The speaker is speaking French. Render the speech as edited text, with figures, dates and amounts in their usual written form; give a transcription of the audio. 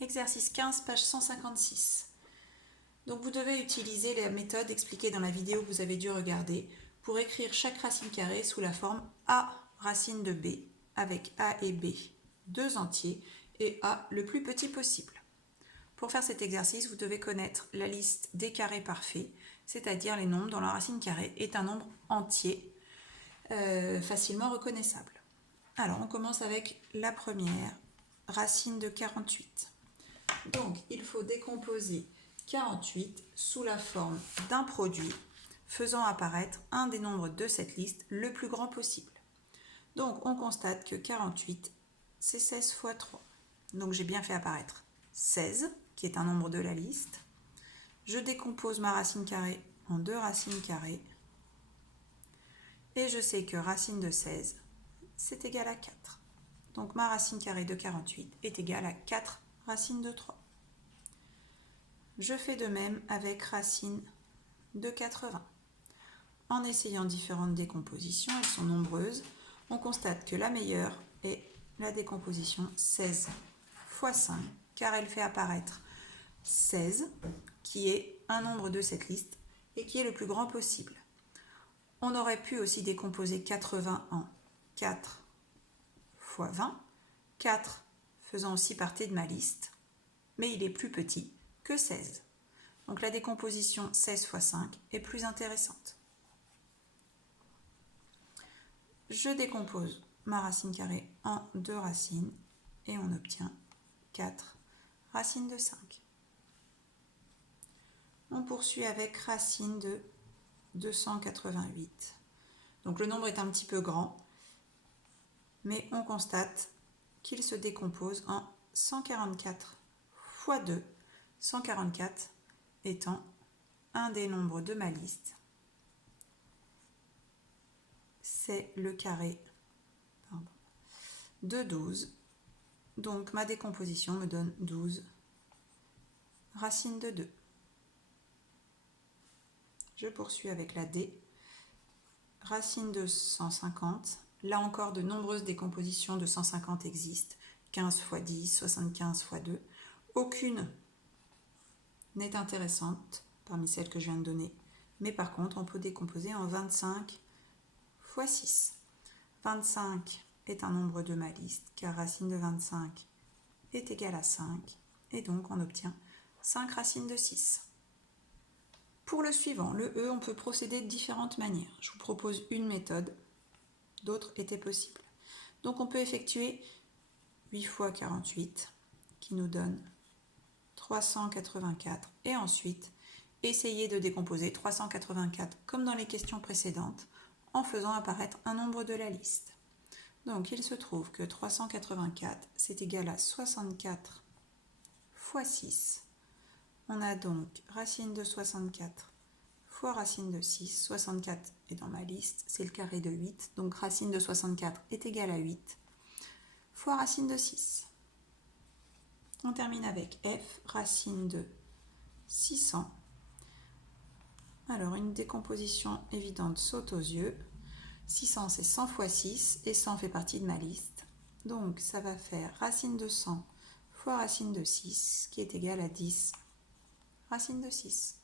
Exercice 15, page 156. Donc vous devez utiliser la méthode expliquée dans la vidéo que vous avez dû regarder pour écrire chaque racine carrée sous la forme A racine de B, avec A et B deux entiers et A le plus petit possible. Pour faire cet exercice, vous devez connaître la liste des carrés parfaits, c'est-à-dire les nombres dont la racine carrée est un nombre entier, facilement reconnaissable. Alors on commence avec la première, racine de 48. Donc il faut décomposer 48 sous la forme d'un produit faisant apparaître un des nombres de cette liste le plus grand possible. Donc on constate que 48 c'est 16 fois 3. Donc j'ai bien fait apparaître 16 qui est un nombre de la liste. Je décompose ma racine carrée en deux racines carrées et je sais que racine de 16 c'est égal à 4. Donc ma racine carrée de 48 est égale à 4 racines de 3. Je fais de même avec racine de 80. En essayant différentes décompositions, elles sont nombreuses, on constate que la meilleure est la décomposition 16 fois 5, car elle fait apparaître 16, qui est un nombre de cette liste et qui est le plus grand possible. On aurait pu aussi décomposer 80 en 4 fois 20, 4 faisant aussi partie de ma liste, mais il est plus petit que 16. Donc la décomposition 16 fois 5 est plus intéressante. Je décompose ma racine carrée en deux racines et on obtient 4 racines de 5. On poursuit avec racine de 288. Donc le nombre est un petit peu grand, mais on constate qu'il se décompose en 144 fois 2, 144 étant un des nombres de ma liste. C'est le carré de 12. Donc ma décomposition me donne 12 racines de 2. Je poursuis avec la D. Racine de 150. Là encore, de nombreuses décompositions de 150 existent. 15 fois 10, 75 fois 2. Aucune n'est intéressante parmi celles que je viens de donner. Mais par contre, on peut décomposer en 25 fois 6. 25 est un nombre de ma liste, car racine de 25 est égale à 5. Et donc, on obtient 5 racines de 6. Pour le suivant, le E, on peut procéder de différentes manières. Je vous propose une méthode, d'autres étaient possibles. Donc on peut effectuer 8 fois 48, qui nous donne 384, et ensuite essayer de décomposer 384 comme dans les questions précédentes, en faisant apparaître un nombre de la liste. Donc il se trouve que 384, c'est égal à 64 fois 6. On a donc racine de 64 fois racine de 6. 64 est dans ma liste, c'est le carré de 8. Donc racine de 64 est égale à 8 fois racine de 6. On termine avec F, racine de 600. Alors une décomposition évidente saute aux yeux. 600 c'est 100 fois 6 et 100 fait partie de ma liste. Donc ça va faire racine de 100 fois racine de 6 qui est égale à 10 racine de 6.